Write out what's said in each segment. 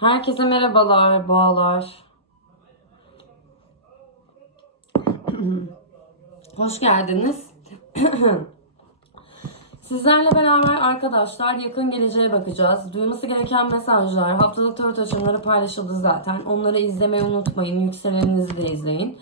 Herkese merhabalar, boğalar. Hoş geldiniz. Sizlerle beraber arkadaşlar yakın geleceğe bakacağız. Duyması gereken mesajlar, haftalık tarot açımları paylaşıldı zaten. Onları izlemeyi unutmayın. Yükseleninizi de izleyin.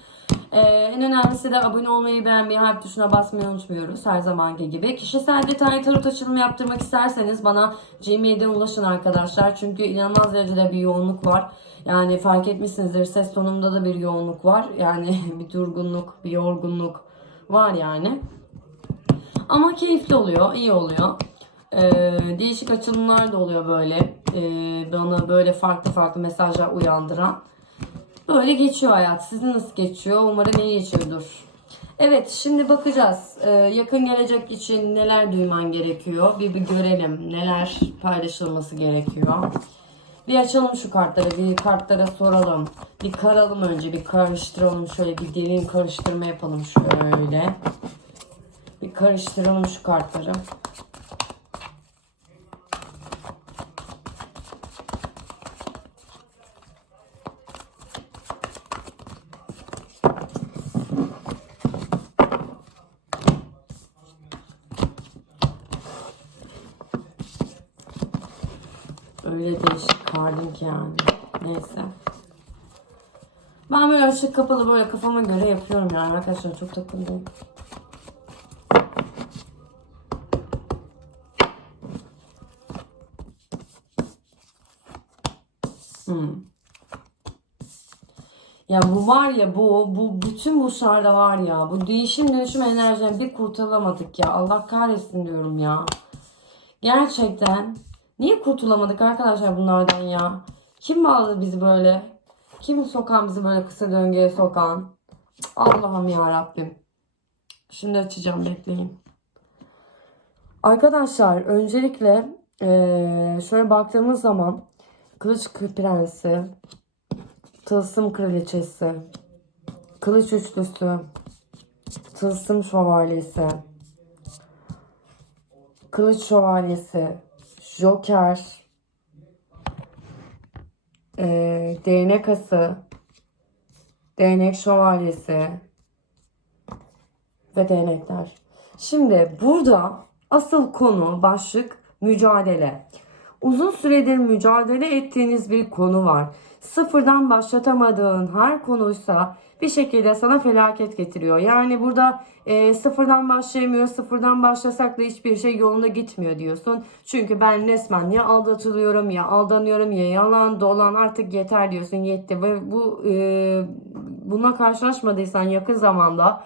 Ee, en önemlisi de abone olmayı, beğenmeyi, harf tuşuna basmayı unutmuyoruz her zamanki gibi. Kişisel detaylı tarot açılımı yaptırmak isterseniz bana Gmail'den ulaşın arkadaşlar. Çünkü inanılmaz derecede bir yoğunluk var. Yani fark etmişsinizdir ses tonumda da bir yoğunluk var. Yani bir durgunluk, bir yorgunluk var yani. Ama keyifli oluyor, iyi oluyor. Ee, değişik açılımlar da oluyor böyle. Ee, bana böyle farklı farklı mesajlar uyandıran. Böyle geçiyor hayat. Sizin nasıl geçiyor? Umarım iyi geçiyordur. Evet şimdi bakacağız. Ee, yakın gelecek için neler duyman gerekiyor? Bir, bir görelim. Neler paylaşılması gerekiyor? Bir açalım şu kartları. Bir kartlara soralım. Bir karalım önce. Bir karıştıralım. Şöyle bir derin karıştırma yapalım şöyle. Bir karıştıralım şu kartları. Öyle değişik kardım ki yani. Neyse. Ben böyle açık kapalı böyle kafama göre yapıyorum yani arkadaşlar çok takıldım. Hmm. Ya bu var ya bu bu bütün bu şarda var ya bu değişim dönüşüm enerjiden bir kurtulamadık ya Allah kahretsin diyorum ya. Gerçekten niye kurtulamadık arkadaşlar bunlardan ya? Kim bağladı bizi böyle? Kim sokan bizi böyle kısa döngüye sokan? Allah'ım ya Rabbim. Şimdi açacağım bekleyin. Arkadaşlar öncelikle şöyle baktığımız zaman Kılıç Prensi, Tılsım Kraliçesi, Kılıç Üçlüsü, Tılsım Şövalyesi, Kılıç Şövalyesi, Joker, eee Değnek Ası, Değnek Şövalyesi ve Değnekler. Şimdi burada asıl konu başlık mücadele. Uzun süredir mücadele ettiğiniz bir konu var. Sıfırdan başlatamadığın her konuysa bir şekilde sana felaket getiriyor. Yani burada e, sıfırdan başlayamıyor, sıfırdan başlasak da hiçbir şey yolunda gitmiyor diyorsun. Çünkü ben resmen ya aldatılıyorum ya aldanıyorum ya yalan dolan artık yeter diyorsun yetti. Ve bu e, buna karşılaşmadıysan yakın zamanda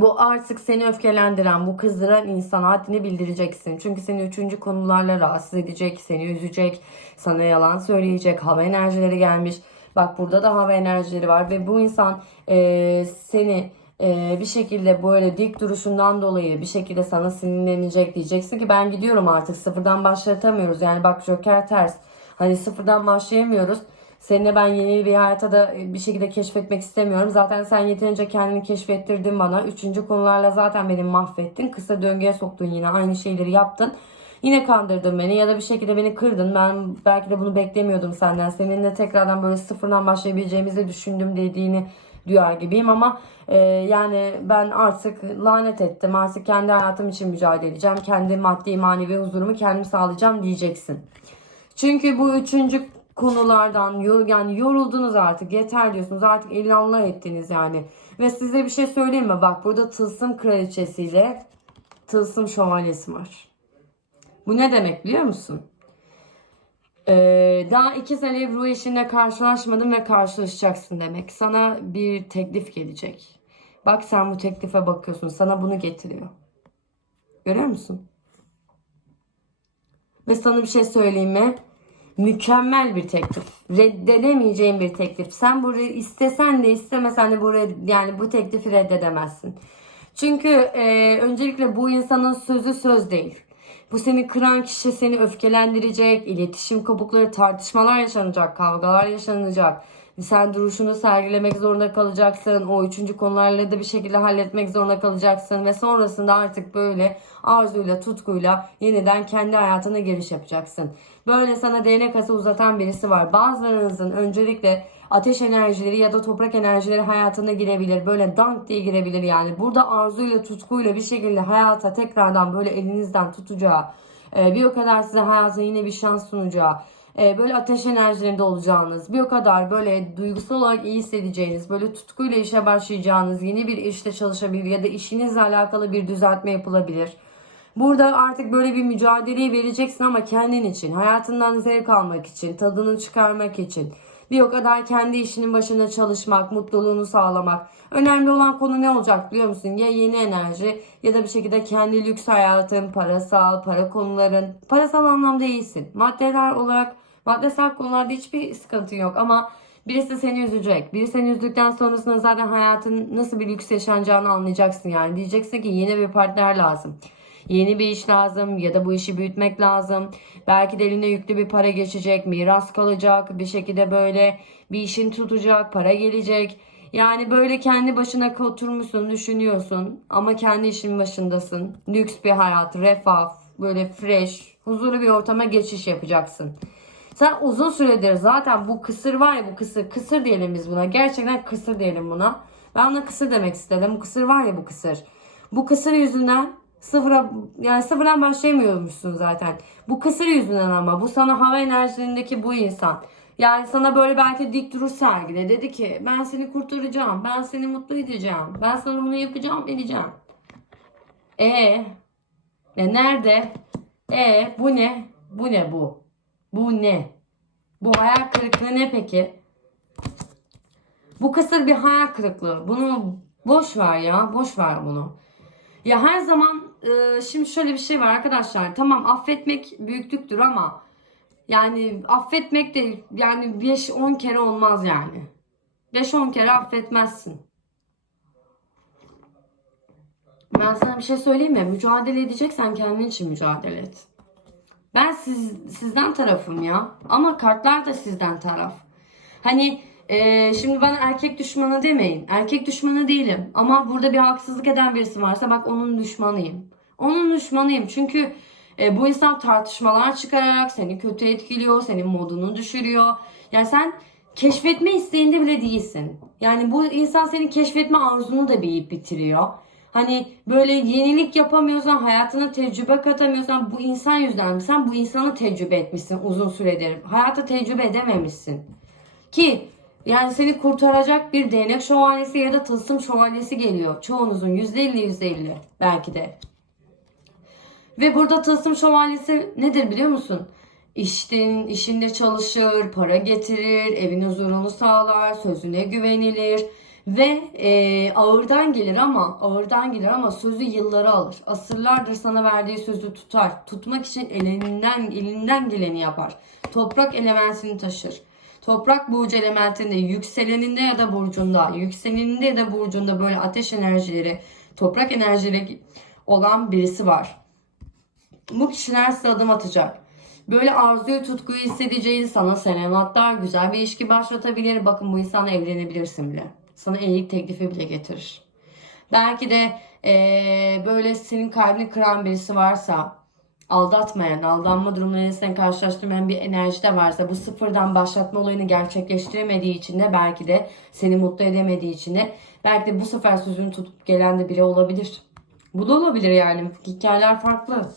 bu artık seni öfkelendiren, bu kızdıran insan haddini bildireceksin. Çünkü seni üçüncü konularla rahatsız edecek, seni üzecek, sana yalan söyleyecek, hava enerjileri gelmiş. Bak burada da hava enerjileri var ve bu insan eee, seni eee, bir şekilde böyle dik duruşundan dolayı bir şekilde sana sinirlenecek diyeceksin ki ben gidiyorum artık sıfırdan başlatamıyoruz. Yani bak Joker ters. Hani sıfırdan başlayamıyoruz. Seninle ben yeni bir hayata da bir şekilde keşfetmek istemiyorum. Zaten sen yeterince kendini keşfettirdin bana. Üçüncü konularla zaten beni mahvettin. Kısa döngüye soktun yine. Aynı şeyleri yaptın. Yine kandırdın beni ya da bir şekilde beni kırdın. Ben belki de bunu beklemiyordum senden. Seninle tekrardan böyle sıfırdan başlayabileceğimizi düşündüm dediğini duyar gibiyim ama e, yani ben artık lanet ettim. Artık kendi hayatım için mücadele edeceğim. Kendi maddi manevi huzurumu kendim sağlayacağım diyeceksin. Çünkü bu üçüncü konulardan yor, yani yoruldunuz artık yeter diyorsunuz artık ilanlar ettiniz yani. Ve size bir şey söyleyeyim mi? Bak burada tılsım kraliçesiyle tılsım şövalyesi var. Bu ne demek biliyor musun? Ee, daha iki sene ruh eşinle karşılaşmadın ve karşılaşacaksın demek. Sana bir teklif gelecek. Bak sen bu teklife bakıyorsun. Sana bunu getiriyor. Görüyor musun? Ve sana bir şey söyleyeyim mi? Mükemmel bir teklif. Reddedemeyeceğin bir teklif. Sen burayı istesen de istemesen de burayı yani bu teklifi reddedemezsin. Çünkü e, öncelikle bu insanın sözü söz değil. Bu seni kıran kişi seni öfkelendirecek, iletişim kopukları, tartışmalar yaşanacak, kavgalar yaşanacak. Sen duruşunu sergilemek zorunda kalacaksın. O üçüncü konularla da bir şekilde halletmek zorunda kalacaksın. Ve sonrasında artık böyle arzuyla, tutkuyla yeniden kendi hayatına giriş yapacaksın. Böyle sana değnek kası uzatan birisi var. Bazılarınızın öncelikle ateş enerjileri ya da toprak enerjileri hayatına girebilir. Böyle dank diye girebilir yani. Burada arzuyla, tutkuyla bir şekilde hayata tekrardan böyle elinizden tutacağı, e, bir o kadar size hayatın yine bir şans sunacağı, e, böyle ateş enerjilerinde olacağınız, bir o kadar böyle duygusal olarak iyi hissedeceğiniz, böyle tutkuyla işe başlayacağınız, yeni bir işte çalışabilir ya da işinizle alakalı bir düzeltme yapılabilir. Burada artık böyle bir mücadeleyi vereceksin ama kendin için, hayatından zevk almak için, tadını çıkarmak için. Bir o kadar kendi işinin başında çalışmak, mutluluğunu sağlamak. Önemli olan konu ne olacak biliyor musun? Ya yeni enerji ya da bir şekilde kendi lüks hayatın, parasal, para konuların. Parasal anlamda iyisin. Maddeler olarak, maddesel konularda hiçbir sıkıntın yok ama birisi seni üzecek. Biri seni üzdükten sonrasında zaten hayatın nasıl bir lüks yaşanacağını anlayacaksın yani. Diyeceksin ki yeni bir partner lazım. Yeni bir iş lazım ya da bu işi büyütmek lazım. Belki de eline yüklü bir para geçecek, miras kalacak, bir şekilde böyle bir işin tutacak, para gelecek. Yani böyle kendi başına oturmuşsun, düşünüyorsun ama kendi işin başındasın. Lüks bir hayat, refah, böyle fresh, huzurlu bir ortama geçiş yapacaksın. Sen uzun süredir zaten bu kısır var ya bu kısır, kısır diyelim biz buna. Gerçekten kısır diyelim buna. Ben ona kısır demek istedim. Bu kısır var ya bu kısır. Bu kısır yüzünden sıfıra yani sıfırdan başlayamıyormuşsun zaten. Bu kısır yüzünden ama bu sana hava enerjilerindeki bu insan. Yani sana böyle belki dik duruş sergile. Dedi ki ben seni kurtaracağım. Ben seni mutlu edeceğim. Ben sana bunu yapacağım edeceğim. E e nerede? E bu ne? Bu ne bu? Bu ne? Bu hayal kırıklığı ne peki? Bu kısır bir hayal kırıklığı. Bunu boş ver ya. Boş ver bunu. Ya her zaman e, şimdi şöyle bir şey var arkadaşlar. Tamam affetmek büyüklüktür ama yani affetmek de yani 5-10 kere olmaz yani. 5-10 kere affetmezsin. Ben sana bir şey söyleyeyim mi? Mücadele edeceksen kendin için mücadele et. Ben siz, sizden tarafım ya. Ama kartlar da sizden taraf. Hani e, şimdi bana erkek düşmanı demeyin. Erkek düşmanı değilim. Ama burada bir haksızlık eden birisi varsa bak onun düşmanıyım. Onun düşmanıyım. Çünkü e, bu insan tartışmalar çıkararak seni kötü etkiliyor. Senin modunu düşürüyor. Yani sen keşfetme isteğinde bile değilsin. Yani bu insan senin keşfetme arzunu da bir bitiriyor. Hani böyle yenilik yapamıyorsan, hayatına tecrübe katamıyorsan bu insan yüzünden mi? Sen bu insanı tecrübe etmişsin uzun süredir. Hayata tecrübe edememişsin. Ki yani seni kurtaracak bir değnek şövalyesi ya da tılsım şövalyesi geliyor. Çoğunuzun %50 %50 belki de. Ve burada tılsım şövalyesi nedir biliyor musun? İştin, işinde çalışır, para getirir, evin huzurunu sağlar, sözüne güvenilir ve e, ağırdan gelir ama ağırdan gelir ama sözü yılları alır. Asırlardır sana verdiği sözü tutar. Tutmak için elinden elinden geleni yapar. Toprak elementini taşır. Toprak burcu elementinde yükseleninde ya da burcunda, yükseleninde ya da burcunda böyle ateş enerjileri, toprak enerjileri olan birisi var. Bu kişiler size adım atacak. Böyle arzuyu, tutkuyu hissedeceğin sana senematlar, güzel bir ilişki başlatabilir. Bakın bu insanla evlenebilirsin bile. Sana evlilik teklifi bile getirir. Belki de eee, böyle senin kalbini kıran birisi varsa, aldatmayan, aldanma durumlarıyla karşılaştırmayan bir enerji de varsa, bu sıfırdan başlatma olayını gerçekleştiremediği için de belki de seni mutlu edemediği için de belki de bu sefer sözünü tutup gelen de biri olabilir. Bu da olabilir yani. Hikayeler farklı.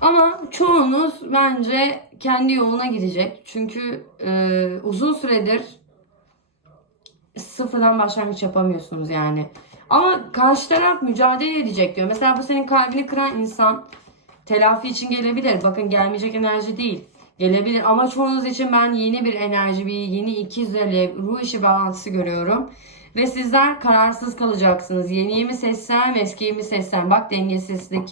Ama çoğunuz bence kendi yoluna gidecek. Çünkü e, uzun süredir sıfırdan başlangıç yapamıyorsunuz yani. Ama karşı taraf mücadele edecek diyor. Mesela bu senin kalbini kıran insan telafi için gelebilir. Bakın gelmeyecek enerji değil. Gelebilir ama çoğunuz için ben yeni bir enerji, bir yeni ikizlerle ruh işi bağlantısı görüyorum. Ve sizler kararsız kalacaksınız. Yeniyi mi seçsem, eskiyi mi seçsem? Bak dengesizlik.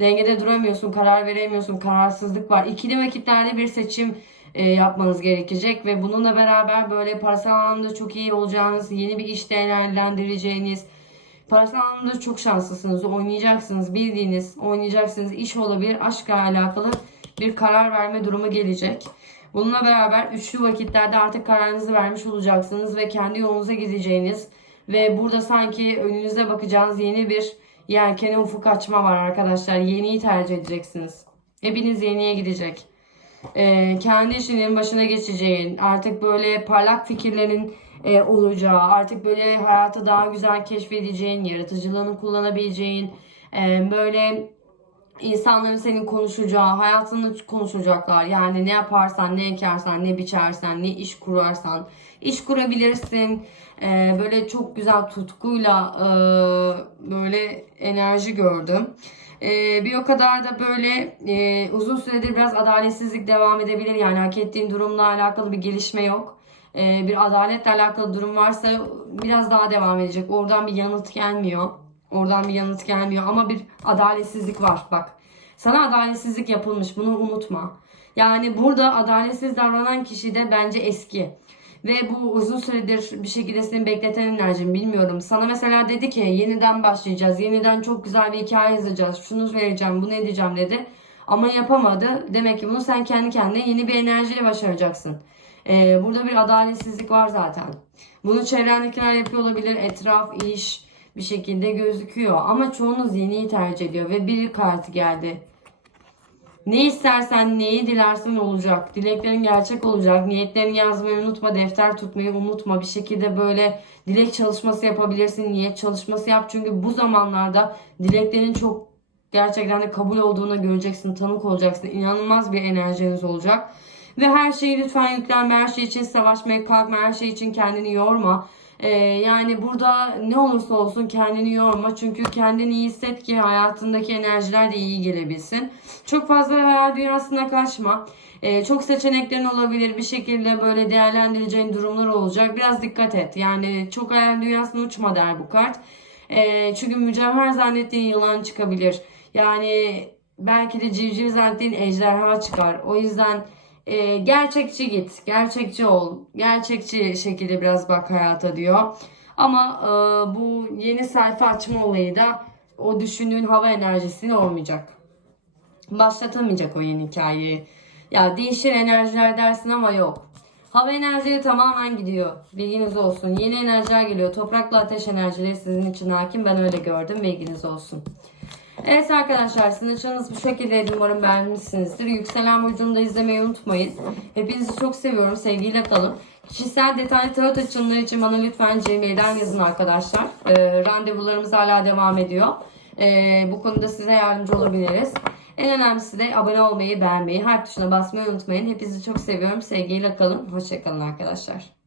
Dengede duramıyorsun, karar veremiyorsun, kararsızlık var. İkili vakitlerde bir seçim e, yapmanız gerekecek ve bununla beraber böyle parasal anlamda çok iyi olacağınız, yeni bir iş değerlendireceğiniz, parasal anlamda çok şanslısınız, oynayacaksınız, bildiğiniz, oynayacaksınız, iş olabilir, aşkla alakalı bir karar verme durumu gelecek. Bununla beraber üçlü vakitlerde artık kararınızı vermiş olacaksınız ve kendi yolunuza gideceğiniz ve burada sanki önünüze bakacağınız yeni bir yelkene ufuk açma var arkadaşlar. Yeniyi tercih edeceksiniz. Hepiniz yeniye gidecek. E, kendi işinin başına geçeceğin, artık böyle parlak fikirlerin e, olacağı, artık böyle hayatı daha güzel keşfedeceğin, yaratıcılığını kullanabileceğin, e, böyle insanların senin konuşacağı, hayatını konuşacaklar. Yani ne yaparsan, ne ekersen, ne biçersen, ne iş kurarsan, iş kurabilirsin. Ee, böyle çok güzel tutkuyla e, böyle enerji gördüm. Ee, bir o kadar da böyle e, uzun süredir biraz adaletsizlik devam edebilir. Yani hak ettiğin durumla alakalı bir gelişme yok. Ee, bir adaletle alakalı durum varsa biraz daha devam edecek. Oradan bir yanıt gelmiyor. Oradan bir yanıt gelmiyor ama bir adaletsizlik var bak. Sana adaletsizlik yapılmış bunu unutma. Yani burada adaletsiz davranan kişi de bence eski. Ve bu uzun süredir bir şekilde seni bekleten enerjim bilmiyorum. Sana mesela dedi ki yeniden başlayacağız. Yeniden çok güzel bir hikaye yazacağız. Şunu vereceğim bunu edeceğim dedi. Ama yapamadı. Demek ki bunu sen kendi kendine yeni bir enerjiyle başaracaksın. Ee, burada bir adaletsizlik var zaten. Bunu çevrendekiler yapıyor olabilir. Etraf, iş bir şekilde gözüküyor. Ama çoğunuz yeniyi tercih ediyor. Ve bir kartı geldi. Ne istersen neyi dilersen olacak. Dileklerin gerçek olacak. Niyetlerini yazmayı unutma. Defter tutmayı unutma. Bir şekilde böyle dilek çalışması yapabilirsin. Niyet çalışması yap. Çünkü bu zamanlarda dileklerin çok gerçekten de kabul olduğuna göreceksin. Tanık olacaksın. İnanılmaz bir enerjiniz olacak. Ve her şeyi lütfen yüklenme. Her şey için savaşmaya kalkma. Her şey için kendini yorma. Ee, yani burada ne olursa olsun kendini yorma. Çünkü kendini iyi hisset ki hayatındaki enerjiler de iyi gelebilsin. Çok fazla hayal dünyasına kaçma. Ee, çok seçeneklerin olabilir. Bir şekilde böyle değerlendireceğin durumlar olacak. Biraz dikkat et. Yani çok hayal dünyasına uçma der bu kart. Ee, çünkü mücevher zannettiğin yılan çıkabilir. Yani belki de civciv zannettiğin ejderha çıkar. O yüzden e, gerçekçi git, gerçekçi ol, gerçekçi şekilde biraz bak hayata diyor. Ama e, bu yeni sayfa açma olayı da o düşündüğün hava enerjisini olmayacak. Başlatamayacak o yeni hikayeyi. Ya değişir enerjiler dersin ama yok. Hava enerjileri tamamen gidiyor. Bilginiz olsun. Yeni enerjiler geliyor. Toprakla ateş enerjileri sizin için hakim. Ben öyle gördüm. Bilginiz olsun. Evet arkadaşlar açınız bu şekildeydi. Umarım beğenmişsinizdir. Yükselen burcunu da izlemeyi unutmayın. Hepinizi çok seviyorum. Sevgiyle kalın. Kişisel detaylı tarot açılımları için bana lütfen Gmail'den yazın arkadaşlar. Ee, randevularımız hala devam ediyor. Ee, bu konuda size yardımcı olabiliriz. En önemlisi de abone olmayı, beğenmeyi, harf tuşuna basmayı unutmayın. Hepinizi çok seviyorum. Sevgiyle kalın. Hoşçakalın arkadaşlar.